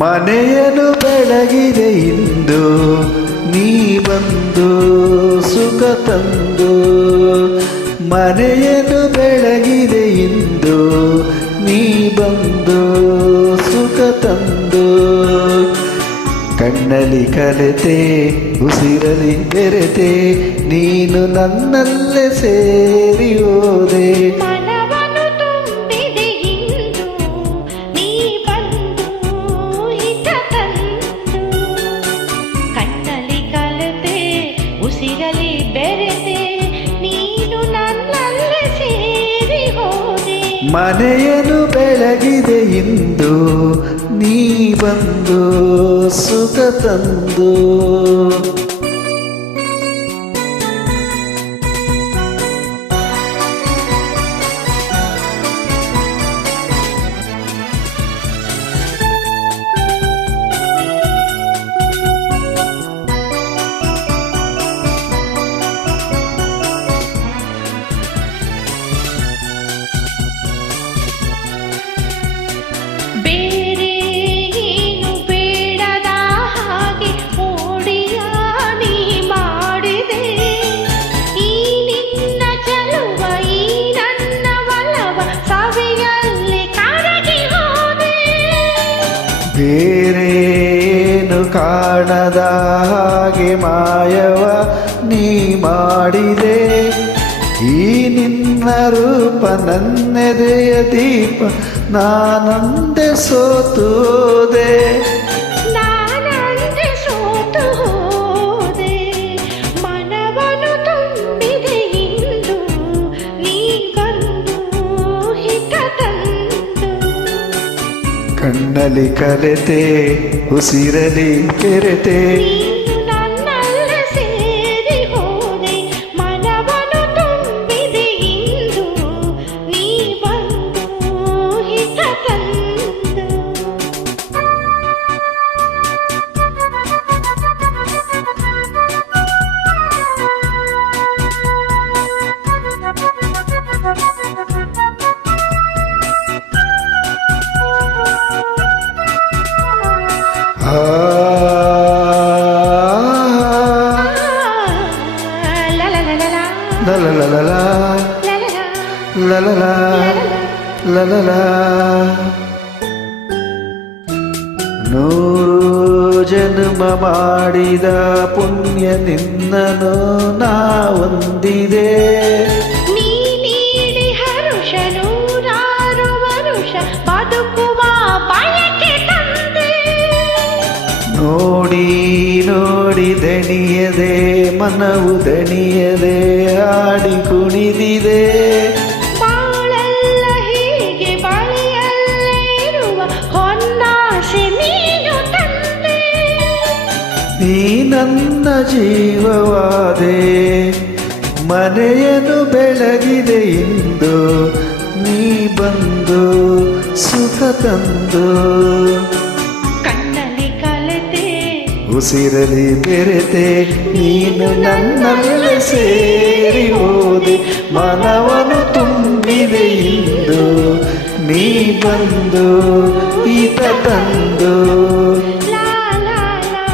ಮನೆಯನ್ನು ಬೆಳಗಿದೆ ಇಂದು ನೀ ಬಂದು ಸುಖ ತಂದು. ಮನೆಯನ್ನು ಬೆಳಗಿದೆ ಇಂದು ನೀ ಬಂದು ಸುಖ ತಂದು. ಕಣ್ಣಲ್ಲಿ ಕಲೆತೆ ಉಸಿರಲಿ ಬೆರೆತೆ ನೀನು ನನ್ನಲ್ಲೇ ಸೇರಿ ಹೋದೆ. ಮನವನ್ನು ತುಂಬಿದೆ ಇಂದು ನೀ ಬಂದು ಹಿತ ತಂದು. ಕಣ್ಣಲ್ಲಿ ಕಲೆತೆ ಉಸಿರಲಿ ಬೆರೆತೆ ನೀನು ನನ್ನಲ್ಲೇ ಸೇರಿ ಹೋದೆ. ಮನೆಯನ್ನು ಬೆಳಗಿದೆ ಇಂದು ನೀ ಬಂದು ಸುಖ ತಂದು. ಬೇರೆ ಏನು ಬೇಡದ ಹಾಗೆ ಓಡಿಯ ನೀ ಮಾಡಿದೆ. ಈ ನಿನ್ನ ಚಲುವ ಈ ನನ್ನ ಒಲವ ಸವಿಯಲ್ಲಿ ಕರಗಿ ಹೋದೆ. ಬೇರೇನು ಕಾಣದ ಹಾಗೆ ಮಾಯವ ನೀ ಮಾಡಿದೆ. ಈ ನಿನ್ನ ರೂಪ ನನ್ನೆದೆಯ ದೀಪ ನಾನಂದೆ ಸೋತುದೆ. ನಾನಂದೆ ಸೋತು ಹೋದೆ. ಮನವನ್ನು ತುಂಬಿದೆ ಇಂದು ನೀ ಬಂದು ಹಿತ ತಂದು. ಕಣ್ಣಲ್ಲಿ ಕಲೆತೆ ಉಸಿರಲಿ ಬೆರೆತೆ ನೀನು ನನ್ನಲ್ಲೇ ಸೇರಿ ಹೋದೆ. ಮನವನ್ನು ತುಂಬಿದೆ ಇಂದು ನೀ ಬಂದು ಹಿತ ತಂದು. ಆ La la la la la la la la la la la la la la la la la. ನೂರು ಜನ್ಮ ಮಾಡಿದ ಪುಣ್ಯ ನಿನ್ನನು ನಾ ಹೊಂದಿದೆ. ನೀ ನೀಡಿ ಹರುಷ ನೂರಾರು ವರುಷ ಬದುಕುವ ಬಯಕೆ ತಂದೆ. ನೋಡಿ ನೋಡಿ ದಣಿಯದೆ ಮನವು ದಣಿಯದೆ ಆಡಿ ಕುಣಿದಿದೆ. ಬಾಳೆಲ್ಲ ಹೀಗೆ ಬಳಿಯಲ್ಲೇ ಇರುವ ಹೊನ್ನಾಸೆ ನೀನು ತಂದೆ. ನೀ ನನ್ನ ಜೀವವಾದೆ. ಮನೆಯನ್ನು ಬೆಳಗಿದೆ ಇಂದು ನೀ ಬಂದು ಸುಖ ತಂದು. ಕಣ್ಣಲ್ಲಿ ಕಲೆತೆ ಉಸಿರಲಿ ಬೆರೆತೆ ನೀನು ನನ್ನಲ್ಲೇ ಸೇರಿ ಹೋದೆ. ಮನವನ್ನು ತುಂಬಿದೆ ಇಂದು ನೀ ಬಂದು ಹಿತ ತಂದು. ಲಾ ಲಾ ಲಾ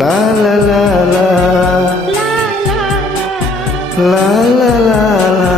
ಲಾ ಲಾ ಲಾ ಲಾ ಲಾ ಲಾ ಲಾ ಲಾ ಲಾ ಲಾ ಲಾ.